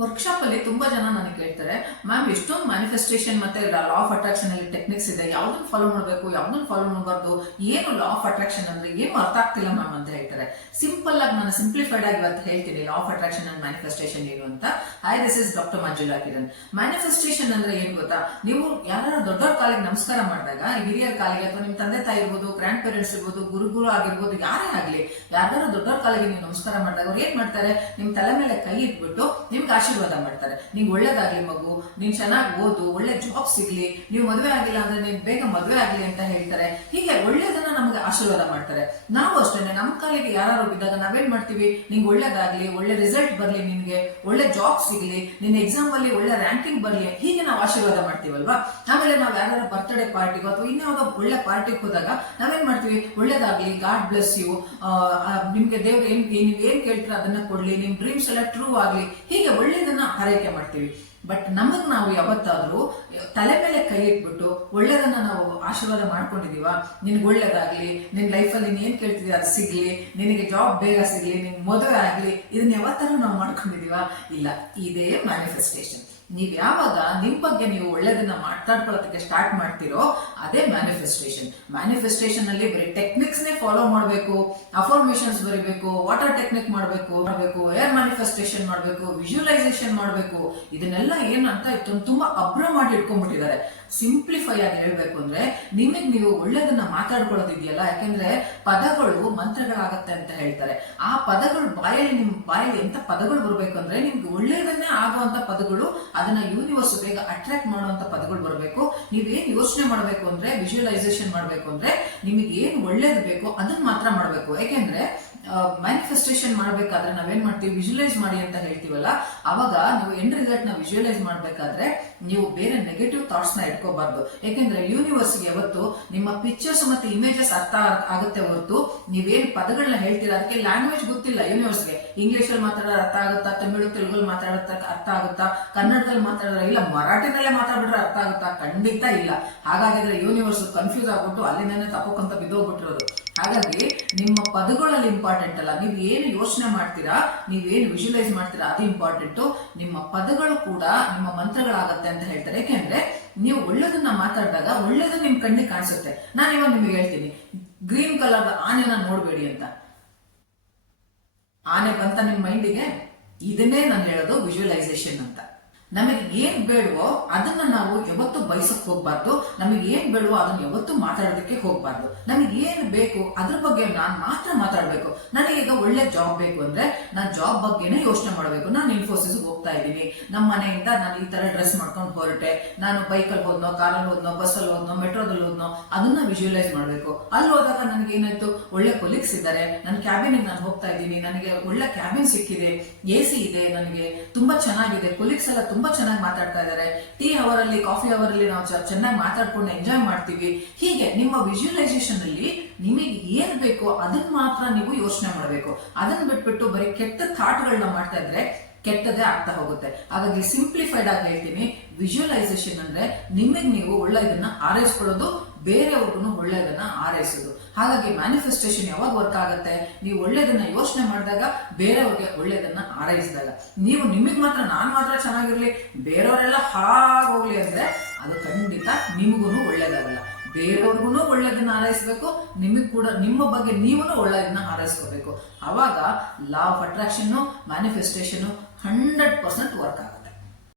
Workshop ಅಲ್ಲಿ ತುಂಬಾ ಜನ ನನಗೆ ಕೇಳ್ತಾರೆ ಮ್ಯಾಮ್, ಎಷ್ಟೊಂದು ಮ್ಯಾನಿಫೆಸ್ಟೇಷನ್ ಮತ್ತೆ ಲಾ ಆಫ್ ಅಟ್ರಾಕ್ಷನ್ ಅಲ್ಲಿ ಟೆಕ್ನಿಕ್ಸ್ ಇದೆ. ಯಾವ್ದನ್ನ ಫಾಲೋ ಮಾಡಬೇಕು ಯಾವ್ದನ್ನ ಫಾಲೋ ಮಾಡಬಾರ್ದು, ಏನು ಲಾ ಆಫ್ ಅಟ್ರಾಕ್ಷನ್ ಅಂದ್ರೆ ಏನು ಅರ್ಥ ಆಗ್ತಿಲ್ಲ ಮ್ಯಾಮ್ ಅಂತ ಹೇಳ್ತಾರೆ. ಸಿಂಪಲ್ ಆಗಿ ನಾನು ಸಿಂಪ್ಲಿಫೈಡ್ ಆಗಿ ಇವತ್ತು ಹೇಳ್ತೀನಿ law of attraction and manifestation ಏನು ಅಂತ. Hi this is doctor Manjula Kiran manifestation ಅಂದ್ರೆ ಏನ್ ಗೊತ್ತಾ? ನೀವು ಯಾರು ದೊಡ್ಡವ್ರ ಕಾಲಿಗೆ ನಮಸ್ಕಾರ ಮಾಡಿದಾಗ, ಹಿರಿಯರ ಕಾಲಿಗೆ ಅಥವಾ ನಿಮ್ ತಂದೆ ತಾಯಿ ಇರ್ಬೋದು ಗ್ರ್ಯಾಂಡ್ ಪೇರೆಂಟ್ಸ್ ಇರ್ಬೋದು ಗುರು ಆಗಿರ್ಬೋದು, ಯಾರೇ ಆಗಲಿ ಯಾರು ದೊಡ್ಡವ್ರ ಕಾಲಿಗೆ ನೀವು ನಮಸ್ಕಾರ ಮಾಡಿದಾಗ ಅವ್ರು ಏನ್ ಮಾಡ್ತಾರೆ? ನಿಮ್ ತಲೆ ಮೇಲೆ ಕೈ ಇಟ್ಬಿಟ್ಟು ನಿಮ್ಗೆ ಆಶೀರ್ವಾದ ಮಾಡ್ತಾರೆ. ನಿಂಗೆ ಒಳ್ಳೇದಾಗ್ಲಿ ಮಗು, ನೀನ್ ಚೆನ್ನಾಗಿ ಓದು, ಒಳ್ಳೆ ಜಾಬ್ ಸಿಗ್ಲಿ, ನೀವು ಮದುವೆ ಆಗಿಲ್ಲ ಅಂದ್ರೆ ನೀನ್ ಬೇಗ ಮದುವೆ ಆಗ್ಲಿ ಅಂತ ಹೇಳ್ತಾರೆ. ಹೀಗೆ ಒಳ್ಳೇದನ್ನ ಆಶೀರ್ವಾದ ಮಾಡ್ತಾರೆ. ನಾವು ಅಷ್ಟೇ ನಮ್ಮ ಕಾಲಿಗೆ ಯಾರು ಬಿದ್ದಾಗ ನಾವೇನ್ ಮಾಡ್ತೀವಿ? ನಿಂಗೆ ಒಳ್ಳೇದಾಗ್ಲಿ, ಒಳ್ಳೆ ರಿಸಲ್ಟ್ ಬರ್ಲಿ ನಿನ್ಗೆ, ಒಳ್ಳೆ ಜಾಬ್ ಸಿಗ್ಲಿ ನಿನ್ ಎಕ್ಸಾಮ್ ಅಲ್ಲಿ ಒಳ್ಳೆ ರ್ಯಾಂಕಿಂಗ್ ಬರ್ಲಿ ಹೀಗೆ ನಾವು ಆಶೀರ್ವಾದ ಮಾಡ್ತೀವಲ್ವಾ? ಆಮೇಲೆ ನಾವು ಯಾರ ಬರ್ತ್ಡೇ ಪಾರ್ಟಿಗೋ ಅಥವಾ ಇನ್ಯಾವಾಗ ಒಳ್ಳೆ ಪಾರ್ಟಿಗೆ ಹೋದಾಗ ನಾವೇನ್ ಮಾಡ್ತೀವಿ? ಒಳ್ಳೇದಾಗ್ಲಿ ಗಾಡ್ ಬ್ಲೆಸ್ ಯು ನಿಮ್ಗೆ ದೇವ್ರು ಏನ್ ನೀವ್ ಏನ್ ಕೇಳ್ತೀರ ಅದನ್ನ ಕೊಡ್ಲಿ, ನಿಮ್ ಡ್ರೀಮ್ಸ್ ಎಲ್ಲ ಟ್ರೂ ಆಗ್ಲಿ, ಹೀಗೆ ಒಳ್ಳೇದನ್ನ ಆರೈಕೆ ಮಾಡ್ತೀವಿ. ಬಟ್ ನಮಗ್ ನಾವು ಯಾವತ್ತಾದ್ರೂ ತಲೆ ಮೇಲೆ ಕೈ ಇಟ್ಬಿಟ್ಟು ಒಳ್ಳೇದನ್ನ ನಾವು ಆಶೀರ್ವಾದ ಮಾಡ್ಕೊಂಡಿದೀವ? ನಿನ್ಗೆ ಒಳ್ಳೇದಾಗ್ಲಿ, ನಿನ್ ಲೈಫಲ್ಲಿ ನೀನ್ ಏನ್ ಅದು ಸಿಗ್ಲಿ, ನಿನಗೆ ಜಾಬ್ ಬೇಗ ಸಿಗ್ಲಿ, ನಿನ್ ಮದುವೆ ಆಗ್ಲಿ ಇದನ್ನ ಯಾವತ್ತಾರು ನಾವು ಮಾಡ್ಕೊಂಡಿದೀವ? ಇಲ್ಲ, ಇದೇ ಮ್ಯಾನಿಫೆಸ್ಟೇಷನ್ ನೀವ್ ಯಾವಾಗ ನಿಮ್ ಬಗ್ಗೆ ನೀವು ಒಳ್ಳೇದನ್ನ ಮಾತಾಡ್ಕೊಳ್ಳೋದಕ್ಕೆ ಸ್ಟಾರ್ಟ್ ಮಾಡ್ತಿರೋ ಅದೇ ಮ್ಯಾನಿಫೆಸ್ಟೇಷನ್ ಮ್ಯಾನಿಫೆಸ್ಟೇಷನ್ ಅಲ್ಲಿ ಬರೀ ಟೆಕ್ನಿಕ್ಸ್ ನೇ ಫಾಲೋ ಮಾಡಬೇಕು ಅಫಾರ್ಮೇಶನ್ಸ್ ಬರೀಬೇಕು ವಾಟರ್ ಟೆಕ್ನಿಕ್ ಮಾಡಬೇಕು ಮಾಡಬೇಕು ಏರ್ ಮ್ಯಾನಿಫೆಸ್ಟೇಷನ್ ಮಾಡಬೇಕು ವಿಜುವಲೈಸೇಷನ್ ಮಾಡಬೇಕು, ಇದನ್ನೆಲ್ಲ ಏನಂತ ಇತ್ತು ತುಂಬಾ ಅಬ್ರ ಮಾಡಿ ಇಟ್ಕೊಂಡ್ಬಿಟ್ಟಿದ್ದಾರೆ. ಸಿಂಪ್ಲಿಫೈ ಆಗಿ ಹೇಳ್ಬೇಕು ಅಂದ್ರೆ ನಿಮಗ್ ನೀವು ಒಳ್ಳೇದನ್ನ ಮಾತಾಡ್ಕೊಳ್ಳೋದಿದೆಯಲ್ಲ, ಯಾಕಂದ್ರೆ ಪದಗಳು ಮಂತ್ರಗಳಾಗತ್ತೆ ಅಂತ ಹೇಳ್ತಾರೆ. ಆ ಪದಗಳು ಬಾಯಲ್ಲಿ ನಿಮ್ ಬಾಯಲ್ಲಿ ಎಂತ ಪದಗಳು ಬರ್ಬೇಕು ಅಂದ್ರೆ ನಿಮ್ಗೆ ಒಳ್ಳೇದನ್ನೇ ಆಗುವಂತ ಪದಗಳು ಅದನ್ನ ಯೂನಿವರ್ಸ್ ಬೇಗ ಅಟ್ರಾಕ್ಟ್ ಮಾಡುವಂತ ಪದಗಳು ಬರಬೇಕು. ನೀವೇನು ಯೋಚನೆ ಮಾಡಬೇಕು ಅಂದ್ರೆ ವಿಜುವಲೈಸೇಷನ್ ಮಾಡಬೇಕು ಅಂದ್ರೆ, ನಿಮಗೆ ಏನ್ ಒಳ್ಳೇದು ಬೇಕೋ ಅದನ್ನ ಮಾತ್ರ ಮಾಡಬೇಕು. ಯಾಕೆಂದ್ರೆ ಮ್ಯಾನಿಫೆಸ್ಟೇಷನ್ ಮಾಡಬೇಕಾದ್ರೆ ನಾವೇನ್ ಮಾಡ್ತೀವಿ? ವಿಜುವಲೈಸ್ ಮಾಡಿ ಅಂತ ಹೇಳ್ತೀವಲ್ಲ, ಅವಾಗ ನೀವು ಎಂಡ್ ರಿಸಲ್ಟ್ನ ವಿಜುವಲೈಸ್ ಮಾಡಬೇಕಾದ್ರೆ ನೀವು ಬೇರೆ ನೆಗೆಟಿವ್ ಥಾಟ್ಸ್ನ ಇಟ್ಕೋಬಾರ್ದು. ಯಾಕೆಂದ್ರೆ ಯೂನಿವರ್ಸ್ಗೆ ಯಾವತ್ತು ನಿಮ್ಮ ಪಿಕ್ಚರ್ಸ್ ಮತ್ತೆ ಇಮೇಜಸ್ ಅರ್ಥ ಆಗುತ್ತೆ ಹೊರತು ನೀವೇನ್ ಪದಗಳನ್ನ ಹೇಳ್ತೀರಾ? ಅದಕ್ಕೆ ಲ್ಯಾಂಗ್ವೇಜ್ ಗೊತ್ತಿಲ್ಲ ಯೂನಿವರ್ಸ್ಗೆ. ಇಂಗ್ಲಿಷ್ ಅಲ್ಲಿ ಮಾತಾಡೋದು ಅರ್ಥ ಆಗುತ್ತಾ? ತಮಿಳು ತೆಲುಗು ಮಾತಾಡುತ್ತಾ ಅರ್ಥ ಆಗುತ್ತಾ? ಕನ್ನಡದಲ್ಲಿ ಮಾತಾಡಿದ್ರೆ ಇಲ್ಲ, ಮರಾಠಿನಲ್ಲೇ ಮಾತಾಡ್ಬಿಟ್ರೆ ಅರ್ಥ ಆಗುತ್ತಾ? ಖಂಡಿತ ಇಲ್ಲ. ಹಾಗಾಗಿದ್ರೆ ಯೂನಿವರ್ಸ್ ಕನ್ಫ್ಯೂಸ್ ಆಗ್ಬಿಟ್ಟು ಅಲ್ಲಿಂದನೇ ತಪ್ಪಕ್ಕಂತ ಬಿದ್ದೋಗ್ಬಿಟ್ಟಿರೋದು. ಹಾಗಾಗಿ ನಿಮ್ಮ ಪದಗಳಲ್ಲಿ ಇಂಪಾರ್ಟೆಂಟ್ ಅಲ್ಲ. ನೀವು ಏನು ಯೋಚನೆ ಮಾಡ್ತೀರಾ ನೀವೇನು ವಿಜುಲೈಸ್ ಮಾಡ್ತೀರಾ, ಅದು ಇಂಪಾರ್ಟೆಂಟ್ ನಿಮ್ಮ ಪದಗಳು ಕೂಡ ನಿಮ್ಮ ಮಂತ್ರಗಳಾಗತ್ತೆ ಅಂತ ಹೇಳ್ತಾರೆ. ಯಾಕೆಂದ್ರೆ ನೀವು ಒಳ್ಳೇದನ್ನ ಮಾತಾಡಿದಾಗ ಒಳ್ಳೇದು ನಿಮ್ ಕಣ್ಣಿಗೆ ಕಾಣಿಸುತ್ತೆ. ನಾನು ಇವಾಗ ನಿಮ್ಗೆ ಹೇಳ್ತೀನಿ. ಗ್ರೀನ್ ಕಲರ್ ಆನೆನ ನೋಡಬೇಡಿ ಅಂತ. ಆನೆ ಬಂತ ನಿಮ್ ಮೈಂಡಿಗೆ ಇದನ್ನೇ ನಾನು ಹೇಳೋದು ವಿಜುವಲೈಸೇಷನ್ ಅಂತ. ನಮಗೆ ಏನ್ ಬೇಡವೋ ಅದನ್ನ ನಾವು ಯಾವತ್ತೂ ಬಯಸಕ್ ಹೋಗ್ಬಾರ್ದು. ನಮಗೆ ಏನ್ ಬೇಡವೋ ಅದನ್ನ ಯಾವತ್ತು ಮಾತಾಡೋದಕ್ಕೆ ಹೋಗ್ಬಾರ್ದು. ನಮಗೆ ಏನ್ ಬೇಕು ಅದ್ರ ಬಗ್ಗೆ ನಾನ್ ಮಾತ್ರ ಮಾತಾಡ್ಬೇಕು. ನನಗೀಗ ಒಳ್ಳೆ ಜಾಬ್ ಬೇಕು ಅಂದ್ರೆ ನಾನ್ ಜಾಬ್ ಬಗ್ಗೆನೇ ಯೋಚನೆ ಮಾಡಬೇಕು. ನಾನು ಇನ್ಫೋಸಿಸ್ ಹೋಗ್ತಾ ಇದ್ದೀನಿ. ನಮ್ಮ ಮನೆಯಿಂದ ನಾನು ಈ ತರ ಡ್ರೆಸ್ ಮಾಡ್ಕೊಂಡು ಹೊರಟೆ. ನಾನು ಬೈಕಲ್ಲಿ ಹೋದ್ನೋ, ಕಾರಲ್ಲಿ ಹೋದ್ನೋ, ಬಸ್ಸಲ್ಲಿ ಹೋದ್ನೋ, ಮೆಟ್ರೋದಲ್ಲಿ ಹೋದ್ನೋ, ಅದನ್ನ ವಿಜುವಲೈಸ್ ಮಾಡಬೇಕು. ಅಲ್ಲಿ ಹೋದಾಗ ನನಗೆ ಏನಾಯ್ತು? ಒಳ್ಳೆ ಕೊಲೀಗ್ಸ್ ಇದ್ದಾರೆ. ನನ್ನ ಕ್ಯಾಬಿನ್ ನಾನು ಹೋಗ್ತಾ ಇದ್ದೀನಿ. ನನಗೆ ಒಳ್ಳೆ ಕ್ಯಾಬಿನ್ ಸಿಕ್ಕಿದೆ. ಎ ಸಿ ಇದೆ ನನಗೆ. ತುಂಬಾ ಚೆನ್ನಾಗಿದೆ. ಕೊಲೀಗ್ಸ್ ಎಲ್ಲ ತುಂಬಾ ಚೆನ್ನಾಗಿ ಮಾತಾಡ್ತಾ ಇದ್ದಾರೆ ಟೀ ಅವರ್ ಅಲ್ಲಿ ಕಾಫಿ ಅವರ್ ಅಲ್ಲಿ ನಾವು ಚೆನ್ನಾಗಿ ಮಾತಾಡ್ಕೊಂಡು ಎಂಜಾಯ್ ಮಾಡ್ತೀವಿ. ಹೀಗೆ ನಿಮ್ಮ ವಿಜುವಲೈಸೇಷನ್ ಅಲ್ಲಿ ನಿಮಗೆ ಏನ್ ಬೇಕೋ ಅದನ್ನ ಮಾತ್ರ ನೀವು ಯೋಚನೆ ಮಾಡಬೇಕು. ಅದನ್ನ ಬಿಟ್ಬಿಟ್ಟು ಬರೀ ಕೆಟ್ಟ ಥಾಟ್ಗಳನ್ನ ಮಾಡ್ತಾ ಇದ್ರೆ ಕೆಟ್ಟದೇ ಆಗ್ತಾ ಹೋಗುತ್ತೆ. ಹಾಗಾಗಿ ಸಿಂಪ್ಲಿಫೈಡ್ ಆಗಿ ಹೇಳ್ತೀನಿ. ವಿಜುವಲೈಸೇಷನ್ ಅಂದ್ರೆ ನಿಮಗೆ ನೀವು ಒಳ್ಳೆಯದನ್ನ ಆರೈಸ್ಕೊಳ್ಳೋದು ಬೇರೆಯವ್ರಿಗೂ ಒಳ್ಳೆಯದನ್ನ ಆರೈಸೋದು ಹಾಗಾಗಿ ಮ್ಯಾನಿಫೆಸ್ಟೇಷನ್ ಯಾವಾಗ ವರ್ಕ್ ಆಗುತ್ತೆ ನೀವು ಒಳ್ಳೇದನ್ನ ಯೋಚನೆ ಮಾಡಿದಾಗ ಬೇರೆಯವ್ರಿಗೆ ಒಳ್ಳೇದನ್ನ ಆರೈಸಿದಾಗ ನೀವು ನಿಮಗ್ ಮಾತ್ರ ನಾನ್ ಮಾತ್ರ ಚೆನ್ನಾಗಿರ್ಲಿ, ಬೇರೆಯವರೆಲ್ಲ ಹಾಗೋಗ್ಲಿ ಅಂದ್ರೆ ಅದು ಖಂಡಿತ ನಿಮಗೂ ಒಳ್ಳೇದಾಗಲ್ಲ. ಬೇರೆಯವ್ರಿಗೂ ಒಳ್ಳೇದನ್ನ ಹಾರೈಸ್ಬೇಕು, ನಿಮಗ್ ಕೂಡ ನಿಮ್ಮ ಬಗ್ಗೆ ನೀವೂ ಒಳ್ಳೆಯದನ್ನ ಹಾರೈಸ್ಕೋಬೇಕು. ಅವಾಗ law of attraction manifestation hundred percent work